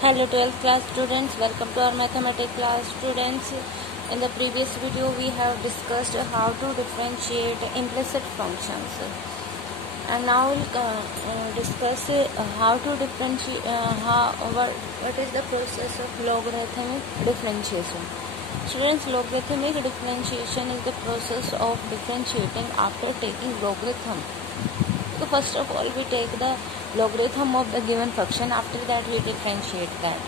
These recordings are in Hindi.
Hello 12th class students, welcome to our mathematics class students. In the previous video we have discussed how to differentiate implicit functions, and now we'll discuss how to differentiate what is the process of logarithmic differentiation. Students, logarithmic differentiation is the process of differentiating after taking logarithm. So first of all we take the logarithm of the given function, after that we differentiate that.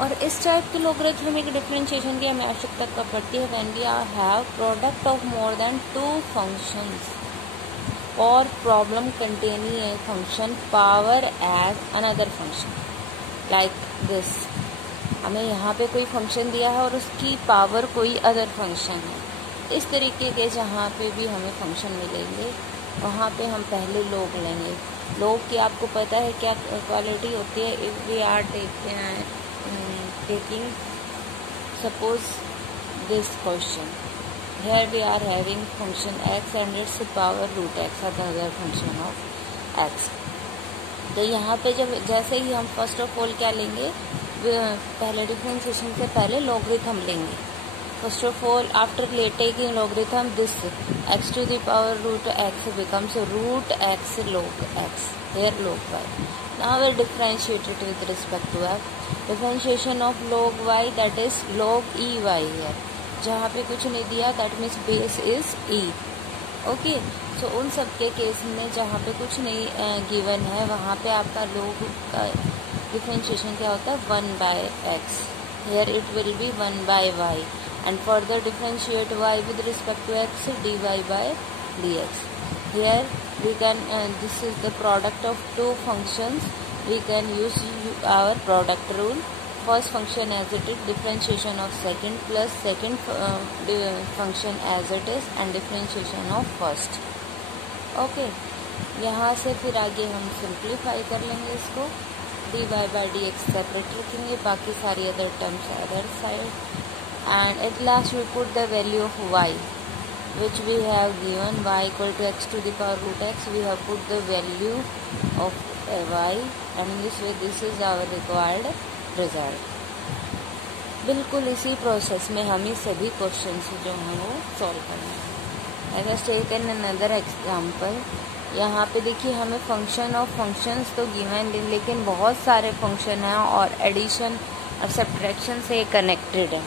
और इस टाइप के logarithmic differentiation की हमें आवश्यकता कब पड़ती है? when we have product of more than two functions or problem containing a function power as another function like this. हमें यहाँ पे कोई फंक्शन दिया है और उसकी पावर कोई अदर फंक्शन है. इस तरीके के जहाँ पे भी हमें फंक्शन मिलेंगे वहाँ पे हम पहले लोग लेंगे. लोग की आपको पता है क्या क्वालिटी होती है? If we are taking suppose this question, here we are having function x and its power root x or the other function of x. तो यहाँ पे जब जैसे ही हम फर्स्ट ऑफ ऑल क्या लेंगे, पहले डिफरेंशिएशन से पहले लॉगरिथम लेंगे. First of all, after taking logarithm, this x to the power root x becomes root x log x, here log y. Now we'll differentiate it with respect to f. Differentiation of log y, that is log e y here. जहाँ पे कुछ नहीं दिया, that means base is e. Okay, so उन सब के केस में जहाँ पे कुछ नहीं given है, वहाँ पे आपका log का differentiation क्या होता है? 1 by x. Here it will be 1 by y. And further differentiate y with respect to x, dy by dx. Here we can, this is the product of two functions. We can use our product rule. First function as it is, differentiation of second plus second function as it is, and differentiation of first. Okay, यहाँ से फिर आगे हम सिंप्लीफाई कर लेंगे इसको. dy by dx सेपरेट रखेंगे, बाकी सारी other terms other side. And at last we put the value of y, which we have given y equal to x to the power root x. We have put the value of y, and in this way this is our required result. बिल्कुल इसी प्रोसेस में हमें सभी क्वेश्चंस जो हैं वो सॉल्व करना है. Let us take another example. यहाँ पे देखिए हमें फंक्शन ऑफ फंक्शंस तो गिवन, लेकिन बहुत सारे फंक्शन हैं और एडिशन और सब्ट्रैक्शन से कनेक्टेड है.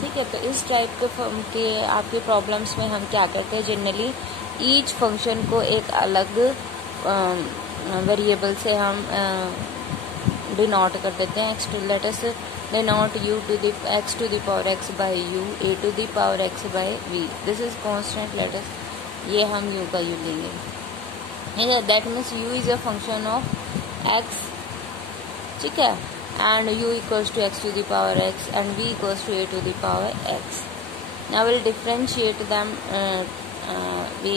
ठीक है, तो इस टाइप के आपके प्रॉब्लम्स में हम क्या करते हैं, जनरली ईच फंक्शन को एक अलग वेरिएबल से हम डिनोट कर देते हैं. X to let us denote u to the x to the power x by u, a to the power x by v. This is constant. Let us, ये हम यू का यू लेंगे. That means u is a function of x. ठीक है, and u equals to x to the power x and v equals to a to the power x. Now we'll differentiate them, we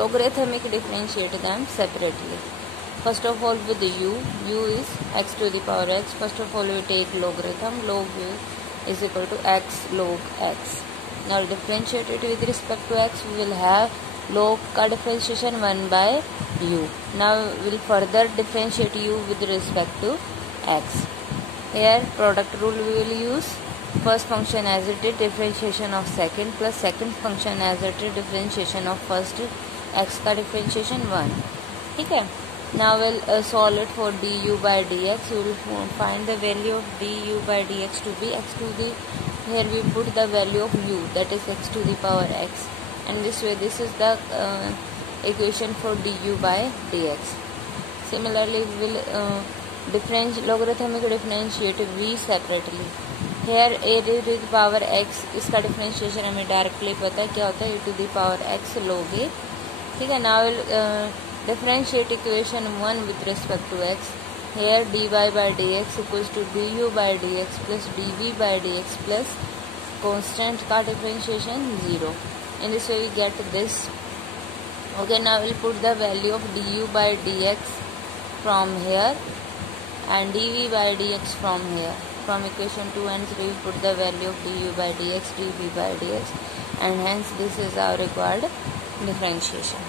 logarithmic differentiate them separately. First of all with u is x to the power x. First of all we take logarithm, log u is equal to x log x. Now differentiate it with respect to x. We will have log का differentiation 1 by u. Now we'll further differentiate u with respect to x. Here product rule we will use. First function as it is, differentiation of second plus second function as it is, differentiation of first. x का differentiation 1. ठीक है. Now we'll solve it for du by dx. We will find the value of du by dx to be x to the, here we put the value of u, that is x to the power x, and this way this is the equation for du by dx. Similarly we will logarithmic differentiate v separately. Here a to the power x, इसका differentiation हमें डायरेक्टली पता है क्या होता है, a to the power x log a. ठीक है. Now we'll differentiate equation 1 with respect to x. Here dy by dx equals to du by dx plus dv by dx plus constant का differentiation 0. In this way we get this. Okay, now we'll put the value of du by dx from here and dv by dx from here. From equation 2 and 3 we put the value of du by dx, dv by dx, and hence this is our required differentiation.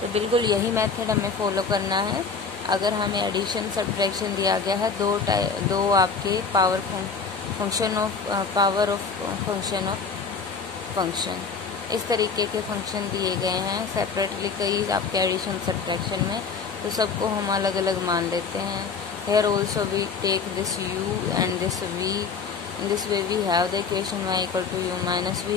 तो बिल्कुल यही मेथड हमें फॉलो करना है. अगर हमें एडिशन सब्ट्रैक्शन दिया गया है दो आपके पावर फंक्शन ऑफ फंक्शन, इस तरीके के फंक्शन दिए गए हैं सेपरेटली कई आपके एडिशन सब्ट्रैक्शन में, तो सबको हम अलग अलग मान लेते हैं. Here also we take this u and this v. In this way we have the equation y equal to u minus v.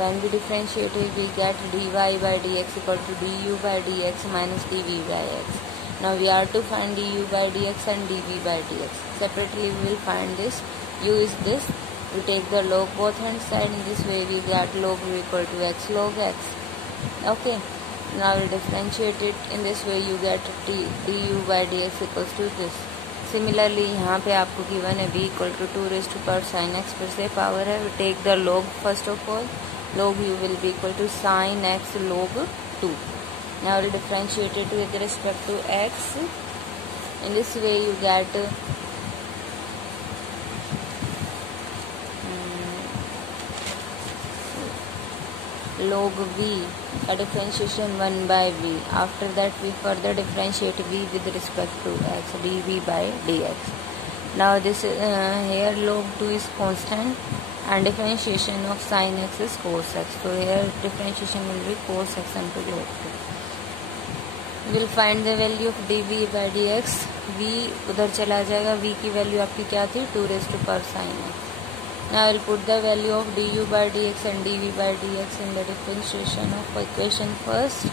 When we differentiate it, we get dy by dx equal to du by dx minus dv by x. Now we are to find du by dx and dv by dx. Separately we will find this. U is this. We take the log both hand side. In this way we get log u equal to x log x. Okay. Now we differentiate it. In this way you get du by dx equals to this. Similarly यहाँ पे आपको गिवन है b equal to 2 raise to power sine x फिर से पावर है. We take the log first of all. log u will be equal to sin x log 2. Now we'll differentiate it with respect to x. In this way you get log v का differentiation 1 by v. After that we further differentiate v with respect to x, dv by dx. Now this here log 2 is constant and differentiation of sin x is cos x. So here differentiation will be cos x into log 2. We will find the value of dv by dx. v उधर चला जाएगा, v की वैल्यू आपकी क्या थी 2 raise to power sin x. Now I will put the value of du by dx and dv by dx in the differentiation of equation first.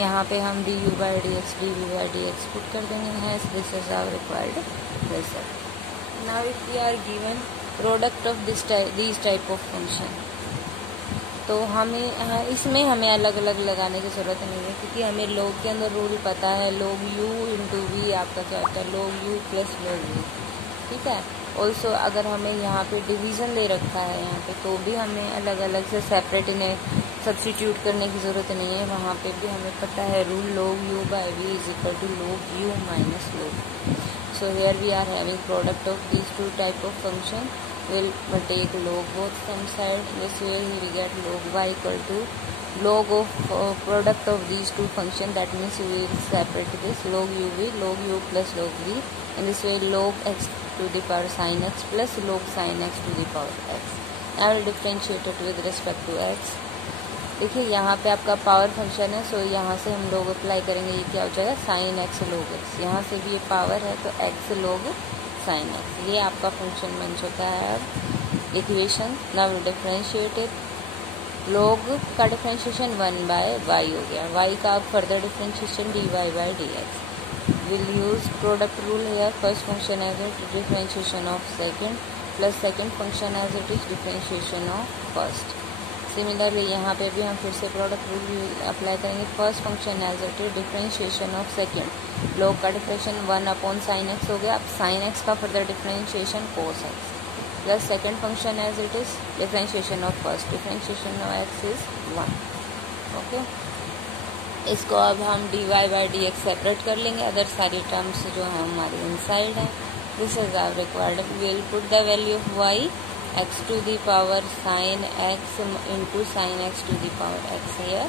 यहाँ पे हम du by dx, dv by dx put कर देंगे. Hence this is our required result. Now if we are given product of these type of function, तो हमें इसमें हमें अलग अलग लगाने की ज़रूरत नहीं है क्योंकि हमें log के अंदर रूल पता है. log u इंटू वी आपका क्या होता है log u plus log v. ठीक है. ऑल्सो अगर हमें यहाँ पे डिवीज़न दे रखा है यहाँ पे तो भी हमें अलग अलग से सेपरेट इन्हें सब्स्टिट्यूट करने की ज़रूरत नहीं है. वहाँ पे भी हमें पता है rule log u by v is equal to log u minus log. So here we are having product of these two type of function. We'll take log both from side. This way we get log y equal to log of product of these two function. That means we will separate this log u plus log v. In this way log x to the power sin x plus log sin x to the power x. Now we'll differentiate it with respect to x. देखिए यहाँ पे आपका पावर फंक्शन है, सो यहाँ से हम लोग अप्लाई करेंगे. ये क्या हो जाएगा sin x log x. यहाँ से भी ये पावर है तो x log sin x. ये आपका फंक्शन बन चुका है अब equation. Now will differentiate it. log का डिफरेंशिएशन 1 by y हो गया. y का अब further differentiation dy by dx. We'll use product rule here. First function as it is differentiation of second plus second function as it is differentiation of first. Similarly यहाँ पे भी हम फिर से product rule अप्लाई करेंगे. First function as it is differentiation of second. log का डिफरेंशिएशन 1 अपॉन sin x हो गया. अब sin x का further differentiation cos x plus second function as it is differentiation of first. Differentiation of x is 1. Okay. इसको अब हम dy by dx सेपरेट कर लेंगे. अदर सारी टर्म्स जो हैं हमारी इनसाइड है. This is our required. We will put the value of y x to the power sin x into sin x to the power x here,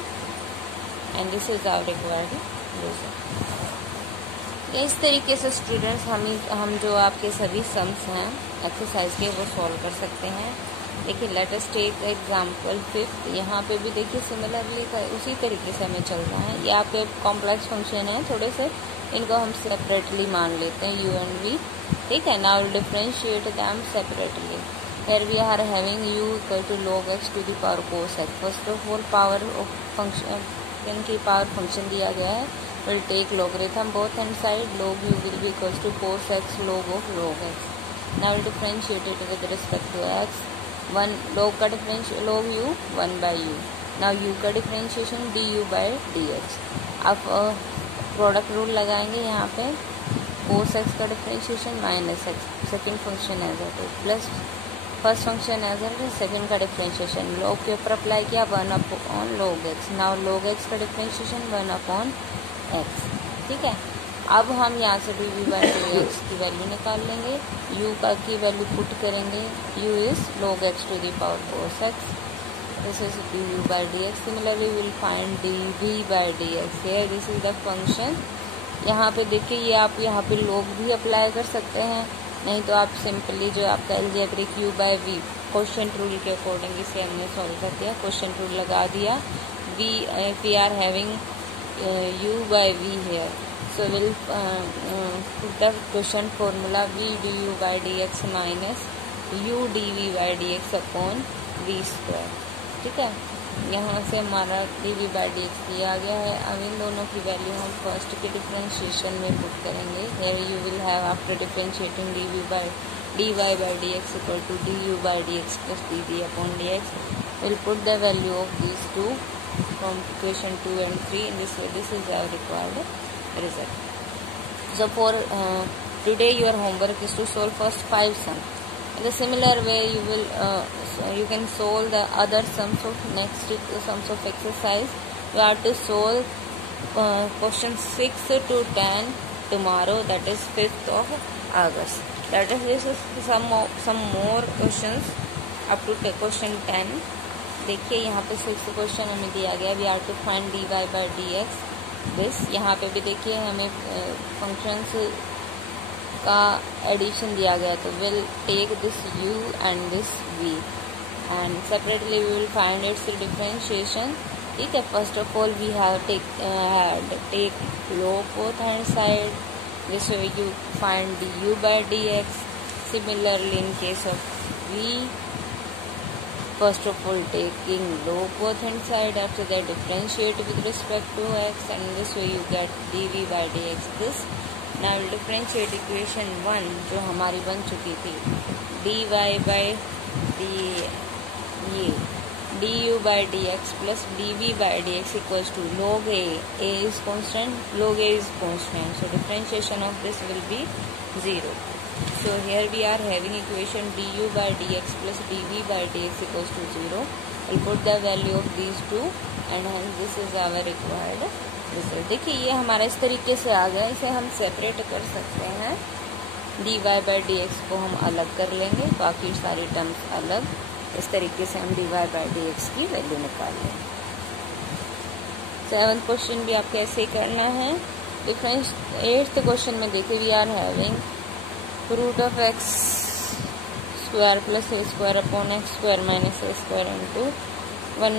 and this is our required result. इस तरीके से स्टूडेंट्स हम जो आपके सभी सम्स हैं एक्सरसाइज के वो सॉल्व कर सकते हैं. देखिए लेट अस टेक एग्जांपल 5. यहाँ पे भी देखिए सिमिलरली उसी तरीके से हमें चलना है. यहाँ पे कॉम्प्लेक्स फंक्शन है थोड़े से, इनको हम सेपरेटली मान लेते हैं u and v. ठीक है. Now differentiate them separately. Here we are having u equal to log x to the power cos x. First of all power of function की पावर फंक्शन दिया गया है. We'll take logarithm both hand side. Log u will be equals to cos x log of log x. Now we'll differentiate it with respect to x. 1 log का differentiation log u 1 by u. Now u का differentiation du by dx. अब प्रोडक्ट रूल लगाएंगे यहाँ पे. cos x का differentiation minus x second function as it is plus first function as it is second का डिफरेंशिएशन. log के ऊपर अप्लाई किया 1 upon log x. Now log x का डिफरेंशिएशन 1 अपॉन x. ठीक है. अब हम यहाँ से dv by dx की वैल्यू निकाल लेंगे. u का की वैल्यू पुट करेंगे. u is log x to the power cos x. This is du by dx. Similarly, we will find dv by dx. Here this is the function. यहाँ पे देखिए, ये आप यहाँ पे log भी अप्लाई कर सकते हैं, नहीं तो आप सिंपली जो आपका algebraic u by v question rule के अकॉर्डिंग इसे हमने सॉल्व कर दिया, क्वेश्चन रूल लगा दिया. We are having u by v here, so we'll put the question formula v du by dx minus u dv by dx upon v square. ठीक है, यहाँ से हमारा dv by dx दिया गया है. अब इन दोनों की वैल्यू हम फर्स्ट के डिफरेंशिएशन में पुट करेंगे. Here you will have after differentiating dy by dx equal to du by dx plus dv upon dx. We'll put the value of these two from equation 2 and 3 in this way. This is our required result. So for today your homework is to solve first 5 sums. In a similar way you can solve the other sums of next sums of exercise. You have to solve question 6 to 10 tomorrow, that is 5th of August. That is, this is some more questions up to question 10. देखिए यहाँ पे 6th क्वेश्चन हमें दिया गया. We are to find dy by dx. This यहाँ पे भी देखिए हमें फंक्शंस का एडिशन दिया गया, तो will take this u and this v and separately we will find its differentiation. ठीक है, first of all we have take log both hand side. This way you find du by dx. Similarly in case of v, first of all taking log both hand side, after that differentiate with respect to x, and this way you get dv by dx. This now we'll differentiate equation 1 जो हमारी बन चुकी थी, dy by du by dx plus dv by dx equals to log a is constant, log a is constant, so differentiation of this will be 0. So here we are having equation du by dx plus dv by dx equals to 0. We'll put the value of these two and hence this is our required result. देखिए ये हमारा इस तरीके से आ गया. इसे हम सेपरेट कर सकते हैं. dy by dx को हम अलग कर लेंगे, बाकी सारी टर्म्स अलग. इस तरीके से हम dy by dx की वैल्यू निकाल लेंगे. 7th क्वेश्चन भी आपको ऐसे ही करना है. 8th क्वेश्चन में देखिए we are having root of x square plus a square upon x square minus a square into 1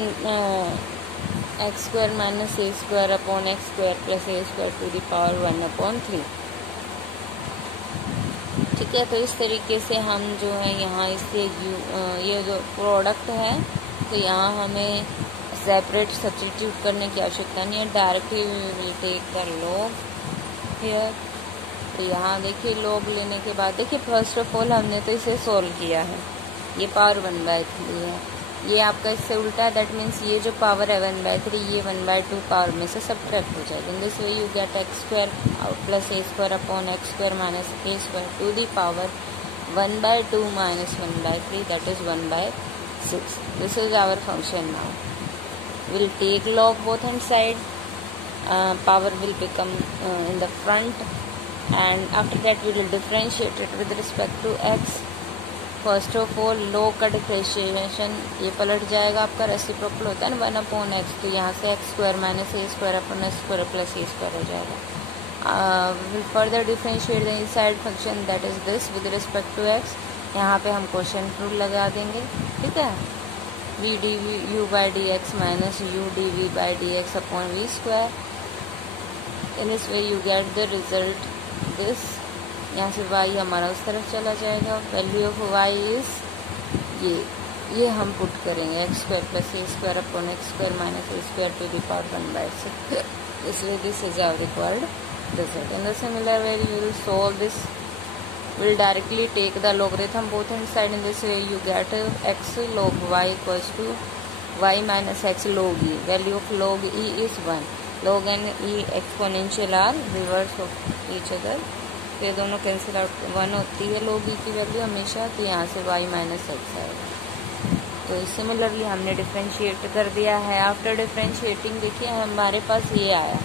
x square minus a square upon x square plus a square to the power 1 upon 3. ठीक है, तो इस तरीके से हम जो है यहाँ इससे ये जो प्रोडक्ट है तो यहाँ हमें सेपरेट सब्स्टिट्यूट करने की आवश्यकता नहीं है. Directly we will take the log here. तो यहाँ देखिए log लेने के बाद देखिए फर्स्ट ऑफ ऑल हमने तो इसे सोल्व किया है. ये पावर 1/3 है, ये आपका इससे उल्टा है. दैट मीन्स ये जो पावर है 1/3 ये 1/2 पावर में से सब्ट्रैक्ट हो जाएगा. In this way you get x square plus a square upon x square minus a square to the power 1/2 minus 1/3, that is 1/6. This is our function. Now will take log both hand side. Power will become in the front, and after that we will differentiate it with respect to x. First of all log का डिफरेंशिएशन ये पलट जाएगा, आपका रेसिप्रोकल होता है ना 1 अपॉन एक्स, तो यहाँ से x square minus a square upon x square plus a square हो जाएगा. Will further differentiate the inside function that is this with respect to x. यहाँ पे हम क्वेश्चन रूल लगा देंगे. ठीक है, v d u by d x minus u d v by d x upon v square. In this way you get the result this. यहाँ से y हमारा उस तरफ चला जाएगा. वैल्यू ऑफ y इज ये हम पुट करेंगे x square plus a square upon x square minus a square to the power 1/6. इसलिए this is our required result. In the similar way you will solve this. Will directly take the logarithm both hand side. In this way you get x log y equals to y minus x log e. Value of log e is 1. log and e exponential are reverse of each other. तो ये दोनों कैंसिल आउट 1 होती है log e की वैल्यू हमेशा, तो यहाँ से y माइनस एक्स आएगा. तो सिमिलरली हमने डिफ्रेंशिएट कर दिया है. आफ्टर डिफ्रेंशिएटिंग देखिए हमारे पास ये आया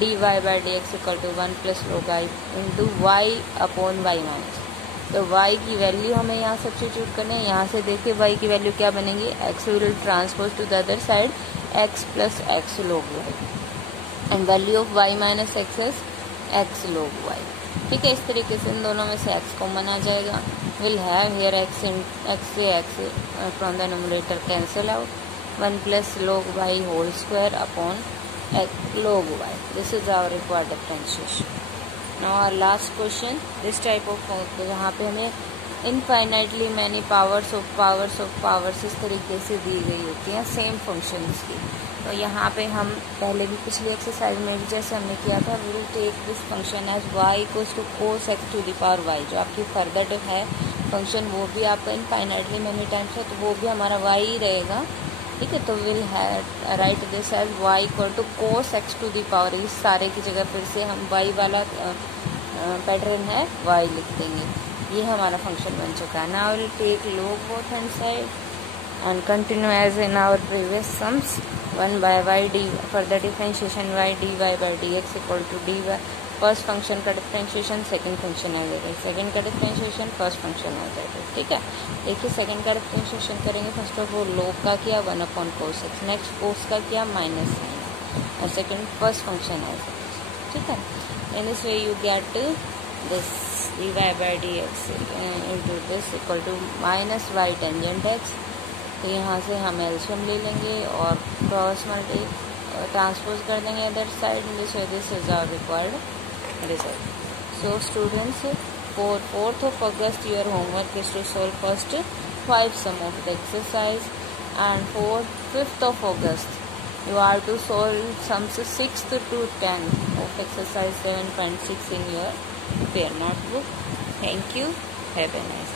dy by dx equal to 1 plus log i into y upon y minus. तो y की वैल्यू हमें यहाँ सब्स्टिट्यूट करनी है। यहाँ से देखिए y की वैल्यू क्या बनेगी, x will transpose to the other side, x plus x log y, and value of y minus x is x log y। ठीक है, इस तरीके से इन दोनों में से x कॉमन आ जाएगा। विल हैव हियर x से x from the numerator cancel out, 1 plus log y whole square upon log y। This is our required differentiation. Now our last question, this type of जहाँ पे हमें infinitely many powers of powers इस तरीके से दी गई होती हैं सेम फंक्शंस की। तो यहाँ पे हम पहले भी पिछली एक्सरसाइज में भी जैसे हमने किया था, we will take this function as y equals to cos x to the power y। जो आपकी फर्दर है फंक्शन वो भी आपका इनफाइनाइटली मैनी टाइम्स है, तो वो भी हमारा y ही रहेगा। ठीक है, तो will write this as y equal to cos x to the power, इस सारे की जगह फिर से हम y वाला पैटर्न है y लिख देंगे। ये हमारा फंक्शन बन चुका है। Now will take log both hand side and continue as in our previous sums, 1 by y d for the differentiation y dy by dx equal to dy। First function का डिफरेंशिएशन सेकंड फंक्शन आ जाएगा, सेकंड का डिफरेंशिएशन फर्स्ट फंक्शन आ जाएगा। ठीक है, देखिए सेकंड का डिफरेंशिएशन करेंगे, फर्स्ट ऑफ ऑल log का किया 1 upon cos x, next cos का किया माइनस साइन, और सेकंड फर्स्ट फंक्शन है। ठीक है, इन this way you get this dy by dx into this equal to minus y tangent x। तो यहाँ से हम एल्शियम ले लेंगे और क्रॉस मल्टी ट्रांसपोज कर देंगे other side, this is our required result. So students, for 4th of August your homework is to solve first 5 sum of the exercise, and for 5th of August you are to solve sums 6th to 10 of exercise 7.6 in your pair notebook. Thank you, have a nice day.